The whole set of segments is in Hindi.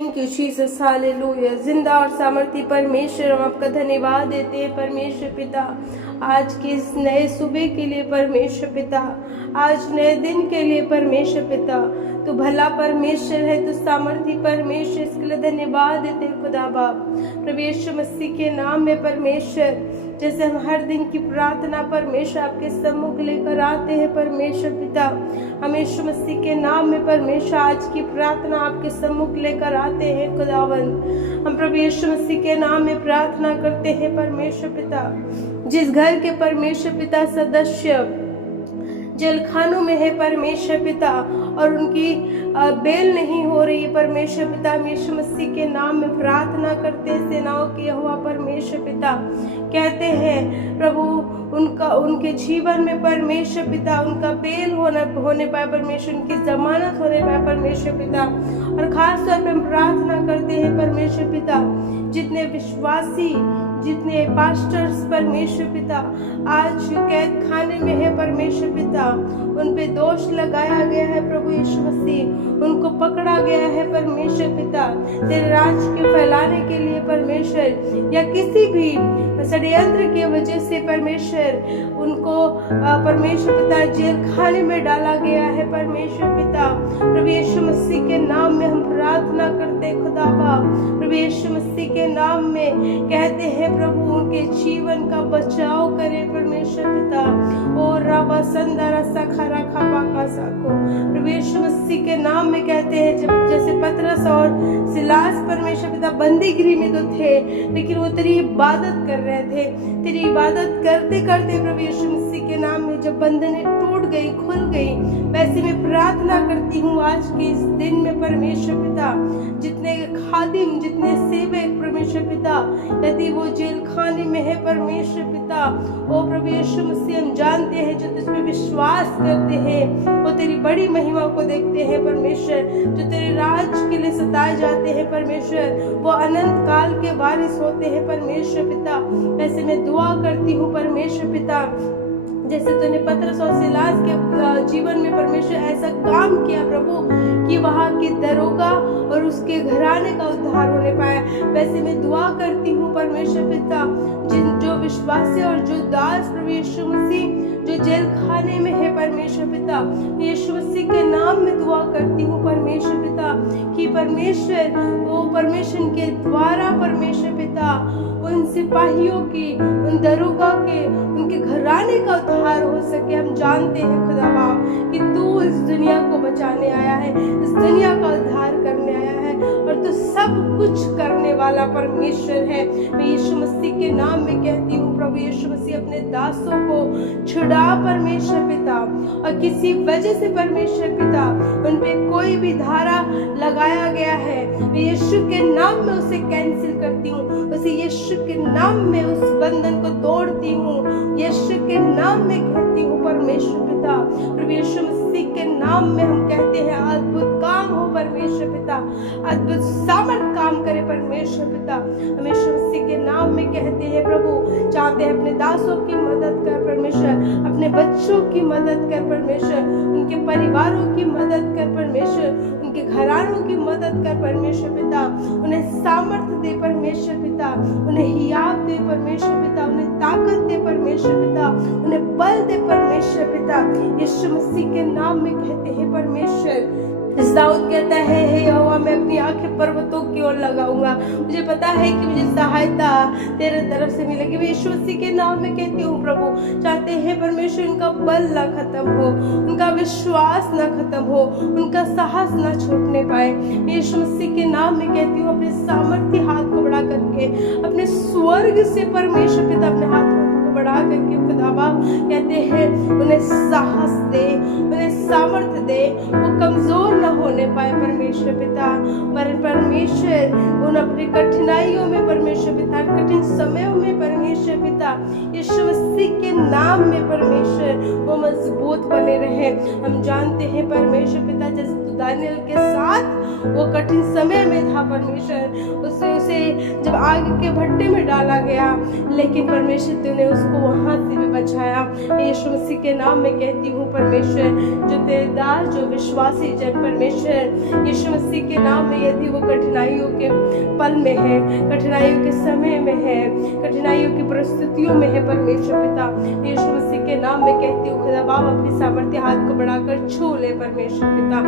Thank you Jesus, hallelujah. जिंदा और सामर्थी परमेश्वर, हम आपका धन्यवाद देते हैं परमेश्वर पिता, आज के इस नए सुबह के लिए परमेश्वर पिता, आज नए दिन के लिए परमेश्वर पिता। तो भला परमेश्वर है, तो सामर्थी परमेश्वर, इसके लिए धन्यवाद देते हैं खुदा बाप। प्रभु यीशु मसीह के नाम में परमेश्वर, जैसे हम हर दिन की प्रार्थना परमेश्वर आपके सम्मुख लेकर आते हैं परमेश्वर पिता, हम यीशु मसीह के नाम में परमेश्वर आज की प्रार्थना आपके सम्मुख लेकर आते हैं खुदावंद। हम प्रभु यीशु मसीह के नाम में प्रार्थना करते हैं परमेश्वर पिता, जिस घर के परमेश्वर पिता सदस्य जेल खानों में है परमेश्वर पिता, और उनकी बेल नहीं हो रही है परमेश्वर पिता, हम यीशु मसीह के नाम में प्रार्थना करते हैं। सेनाओं के यहोवा परमेश्वर पिता कहते हैं प्रभु, उनके जीवन में परमेश्वर पिता उनका बेल होने पाए परमेश्वर, उनकी जमानत होने पाए परमेश्वर पिता। और खास तौर पर हम प्रार्थना करते हैं परमेश्वर पिता, जितने विश्वासी, जितने पास्टर्स परमेश्वर पिता आज कैद खाने में है परमेश्वर पिता, उन पे दोष लगाया गया है प्रभु यीशु मसीह, उनको पकड़ा गया है परमेश्वर पिता तेरे राज के फैलाने के लिए परमेश्वर, या किसी भी षड्यंत्र की वजह से परमेश्वर उनको परमेश्वर पिता जेल खाने में डाला गया है परमेश्वर पिता। प्रभु यीशु मसीह के नाम में हम प्रार्थना करते हैं खुदा बाप, प्रभु यीशु मसीह के नाम में कहते हैं प्रभु उनके जीवन का बचाव करे परमेश्वर पिता। और रबा संदरा सखरा खपा का साको, प्रभु यीशु मसीह के नाम में कहते हैं, जब जैसे पतरस और सिलास परमेश्वर पिता बंदीगृह में तो थे, लेकिन वो तेरी इबादत कर रहे थे, तेरी इबादत करते करते प्रभु यीशु मसीह के नाम में जब बंधनें टूट गई, खुल गई, वैसे मैं प्रार्थना करती हूँ आज के इस दिन में परमेश्वर पिता, जितने खादिम, जितने सेवक परमेश्वर पिता, यदि वो जेल खाने में है परमेश्वर पिता, ओ प्रभु यीशु मसीह हम जानते हैं जो तुझ पे विश्वास करते हैं वो तेरी बड़ी महिमा को देखते हैं परमेश्वर, जो तेरे राज के लिए सताए जाते हैं परमेश्वर, वो अनंत काल के वारिस होते हैं परमेश्वर पिता। वैसे मैं दुआ करती हूँ परमेश्वर पिता, जैसे तूने पतरस और सिलास के जीवन में परमेश्वर ऐसा काम किया प्रभु कि वहाँ की दरोगा और उसके घराने का उद्धार होने पाया, वैसे मैं दुआ करती हूँ परमेश्वर पिता, जिन जो विश्वासी और जो दास प्रभु यीशु मसीह जो जेल खाने में है परमेश्वर पिता, यीशु मसीह के नाम में दुआ करती हूँ परमेश्वर पिता कि परमेश्वर वो परमेश्वर के द्वारा परमेश्वर पिता उन सिपाहियों की, उन दरोगा के, उनके घराने का उद्धार हो सके। हम जानते हैं खुदा बाप कि तू इस दुनिया को बचाने आया है, इस दुनिया का उद्धार करने आया है, और तू सब कुछ करने वाला परमेश्वर है। मैं यीशु मसीह के नाम में कहती हूँ प्रभु यीशु मसीह अपने दासों को छुड़ा परमेश्वर पिता, और किसी वजह से परमेश्वर पिता उन पे कोई भी धारा लगाया गया है, मैं यीशु के नाम में उसे कैंसिल करती हूँ, उसे यीशु के नाम में उस बंधन को तोड़ती हूँ, यीशु के नाम में कहती हूँ परमेश्वर पिता। प्रभु यीशु मसीह के नाम में हम कहते हैं अद्भुत काम हो परमेश्वर पिता, अद्भुत सामर्थ काम करे परमेश्वर पिता। हम यीशु मसीह के नाम में कहते हैं प्रभु, चाहते हैं अपने दासों की मदद कर परमेश्वर, अपने बच्चों की मदद कर परमेश्वर, उनके परिवारों की मदद कर परमेश्वर, उनके घरानों की मदद कर परमेश्वर पिता, उन्हें सामर्थ्य दे परमेश्वर पिता, उन्हें हियाव दे परमेश्वर पिता, उन्हें ताकत दे परमेश्वर पिता, उन्हें बल दे परमेश्वर पिता। यीशु मसीह के नाम में कहते हैं परमेश्वर। दाऊद कहता है, हे यहोवा मैं अपनी आंखें पर्वतों की ओर लगाऊंगा, मुझे पता है कि मुझे सहायता तेरे तरफ से मिलेगी। मैं यीशु मसीह के नाम में कहती हूँ प्रभु, चाहते हैं परमेश्वर उनका बल ना खत्म हो, उनका विश्वास ना खत्म हो, उनका साहस ना छूटने पाए। मैं यीशु मसीह के नाम में कहती हूँ अपने सामर्थ्य हाथ को बढ़ा करके, अपने स्वर्ग से परमेश्वर पिता अपने हाथ बढ़ा करके खुदाबा कहते हैं उन्हें साहस दे, उन्हें सामर्थ्य दे, वो कमजोर न होने पाए परमेश्वर पिता। पर परमेश्वर उन अपनी कठिनाइयों में परमेश्वर पिता, कठिन समयों में परमेश्वर पिता, यीशु मसीह के नाम में परमेश्वर वो मजबूत बने रहे। हम जानते हैं परमेश्वर पिता, जैसे दानियल के साथ वो कठिन समय में था परमेश्वर, उसे जब आग के भट्टे में डाला गया, लेकिन परमेश्वर तूने उसको वहां से बचाया। यीशु मसीह के नाम में कहती हूँ परमेश्वर, जो तेरे दास जो विश्वासी जन परमेश्वर यीशु मसीह के नाम में यदि वो कठिनाइयों के पल में है, कठिनाइयों के समय में है, कठिनाइयों की परिस्थितियों में है परमेश्वर पिता, यीशु मसीह के नाम में कहती हूँ खुदा बाप अपनी सामर्थ्य हाथ को बढ़ाकर छू ले परमेश्वर पिता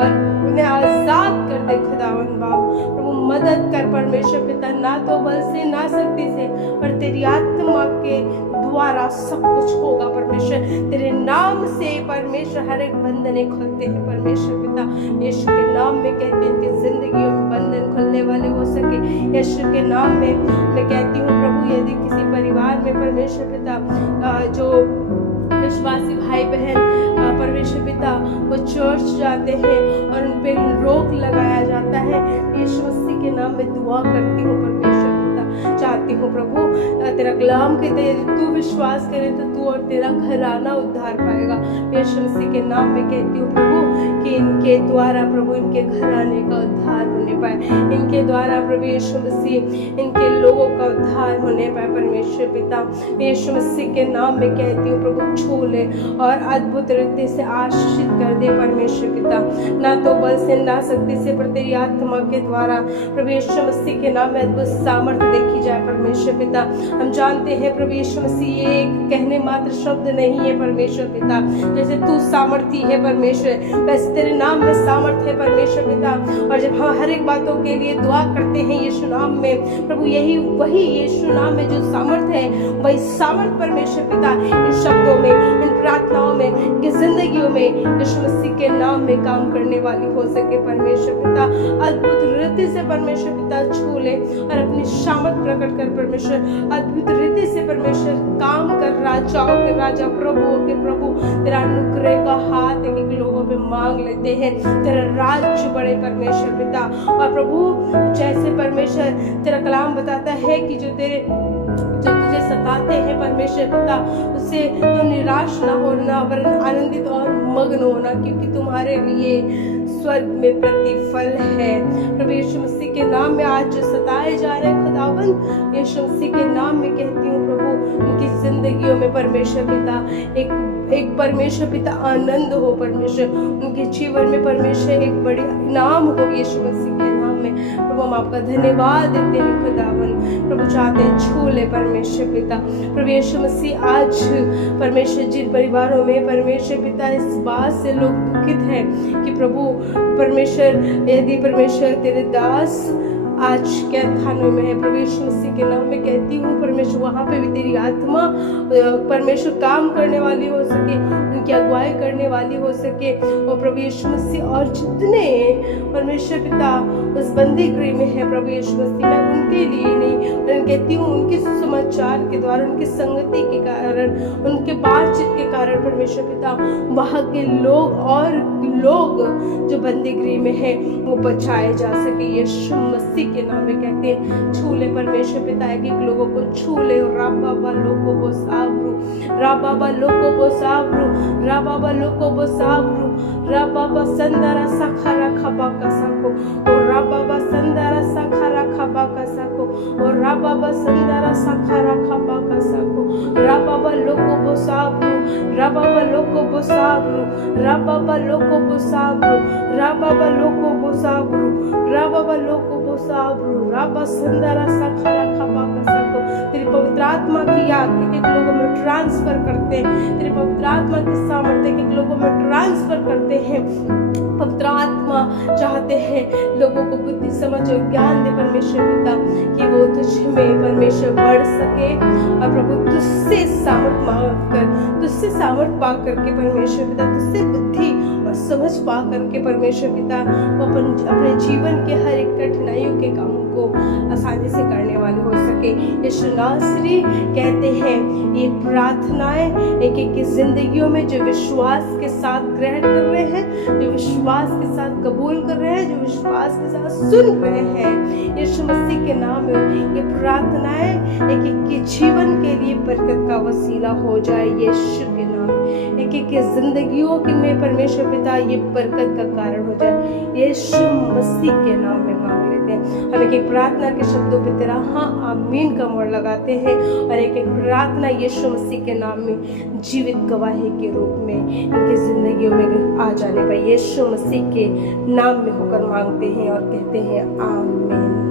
और उन्हें आजाद कर दे खुदावन बाप। प्रभु मदद कर परमेश्वर पिता, ना तो बल से ना शक्ति से पर तेरी आत्मा के द्वारा सब कुछ होगा परमेश्वर। तेरे नाम से परमेश्वर हर एक बंधने खुलते हैं परमेश्वर पिता। यीशु के नाम में कहते हैं कि जिंदगियों में बंधन खुलने वाले हो सके। यीशु के नाम में मैं कहती हूँ प्रभु, यदि किसी परिवार में परमेश्वर पिता जो विश्वासी भाई बहन परमेश्वर पिता वो चर्च जाते हैं और उन पे रोक लगाया जाता है, यीशु मसीह के नाम में दुआ करती हूँ परमेश्वर पिता, चाहती हूँ प्रभु तेरा कलाम के तू विश्वास करे तो तू और तेरा घराना उद्धार पाएगा। यीशु मसीह के नाम में कहती हूँ प्रभु कि इनके द्वारा प्रभु इनके घराने का उद्धार होने पाए, इनके द्वारा प्रभु यीशु मसीह इनके लोगों का उद्धार होने पाए परमेश्वर पिता। यीशु मसीह के नाम में कहती हूँ प्रभु छू ले और अद्भुत रीति से आशीषित कर दे परमेश्वर पिता, ना तो बल से ना शक्ति से पर तेरी आत्मा के द्वारा प्रभु यीशु मसीह के नाम में अद्भुत सामर्थ्य देखी जाए परमेश्वर पिता। हम जानते हैं प्रभु यीशु मसीह ये एक कहने मात्र शब्द नहीं है परमेश्वर पिता, जैसे तू सामर्थी है परमेश्वर वैसे तेरे नाम में सामर्थ्य है परमेश्वर पिता। और जब हम हर एक बातों के लिए दुआ करते हैं यीशु नाम में प्रभु, यही वही यीशु नाम में जो सामर्थ्य है वही सामर्थ्य परमेश्वर पिता इन शब्दों में, इन प्रार्थनाओं में, इनकी जिंदगियों में यीशु मसीह के नाम में काम करने वाली हो सके परमेश्वर पिता। अद्भुत रीति से परमेश्वर पिता छू ले और अपनी सामर्थ प्रकट कर परमेश्वर, अद्भुत रीति से परमेश्वर काम कर, राजाओं के राजा प्रभुओं के प्रभु तेरा अनुग्रह का हाथ एक एक लोगों पे मांग लेते हैं, तेरा राज्य बढ़े परमेश्वर पिता। और प्रभु जैसे परमेश्वर तेरा कलाम बताता है कि जो तुझे सताते हैं परमेश्वर पिता उससे तो निराश ना होना वरन आनंदित और मग्न होना, क्योंकि तुम्हारे लिए स्वर्ग में प्रतिफल है। प्रभु यीशु मसीह के नाम में आज जो सताए जा रहे हैं खुदावन यीशु मसीह के नाम में कहती हूँ प्रभु उनकी जिंदगियों में परमेश्वर पिता एक परमेश्वर पिता आनंद हो परमेश्वर, उनके जीवन में परमेश्वर एक बड़ी इनाम हो यीशु मसीह के नाम में। प्रभु हम आपका धन्यवाद देते हैं खुदावन। प्रभु चाहते हैं छू ले परमेश्वर पिता। प्रभु यीशु मसीह आज परमेश्वर जिन परिवारों में परमेश्वर पिता इस बात से लोग दुखित हैं कि प्रभु परमेश्वर यदि परमेश्वर तेरे दास आज क्या थानों में है प्रभु यीशु मसीह के नाम में कहती हूँ परमेश्वर वहाँ पे भी तेरी आत्मा परमेश्वर काम करने वाली हो सके, उनकी अगुवाई करने वाली हो सके। और प्रभु यीशु मसीह और जितने परमेश्वर पिता उस बंदी गृह में है प्रभु यीशु मसीह, मैं उनके लिए नहीं मैं कहती हूँ उनके समाचार के द्वारा, उनकी संगति के कारण, उनके बातचीत के कारण परमेश्वर पिता वहाँ के लोग जो बंदी गृह में है वो बचाए जा सके। यीशु मसीह के नाम में कहते हैं छू ले परमेश्वर पिता, एक एक लोगों को छू ले। राबाबा लोगों को साबरू, राबाबा लोगों को साबरू, राबाबा लोगों को साबरू, राबाबा संदारा सखारा खबा का सको, और राबाबा संदारा सखारा खबा का सको, और राबाबा संदारा सखारा खबा का सको, राबाबा लोगों को साबरू, राबाबा लोगों को साबरू, राबाबा लोगों को साबरू, राबाबा लोगों को साबरू, राबाबा लोगों को साबरू, राबा संदारा सखारा खबा का सको। तेरी पवित्र आत्मा की आग एक लोगों में ट्रांसफर करते हैं, तेरी पवित्र आत्मा की सामर्थ्य एक लोगों में ट्रांसफर करते हैं। पवित्र आत्मा चाहते हैं लोगों को बुद्धि समझ और ज्ञान दे परमेश्वर पिता कि वो तुझ में परमेश्वर बढ़ सके और प्रभु तुझसे सामर्थ पा करके परमेश्वर पिता तुझसे बुद्धि और समझ पा करके परमेश्वर पिता वो अपने जीवन के हर एक कठिनाइयों के कामों को आसानी से करने वाले हो सके। यीशु नासरी कहते हैं ये प्रार्थनाएं एक एक की जिंदगियों में जो विश्वास के साथ ग्रहण कर रहे हैं, जो विश्वास के साथ कबूल कर रहे हैं, जो विश्वास के साथ सुन रहे हैं, यीशु मसीह के नाम में ये प्रार्थनाएं एक एक के जीवन के लिए बरकत का वसीला हो जाए। यीशु के नाम में एक एक की जिंदगियों के में परमेश्वर पिता ये बरकत का कारण हो जाए। यीशु मसीह के नाम में मांग लेते हैं। हम एक एक प्रार्थना के शब्दों पे तेरा हाँ आमीन का मोड़ लगाते हैं और एक एक प्रार्थना यीशु मसीह के नाम में जीवित गवाही के रूप में इनकी जिंदगियों में आ जाने पर यीशु मसीह के नाम में होकर मांगते हैं और कहते हैं आमीन।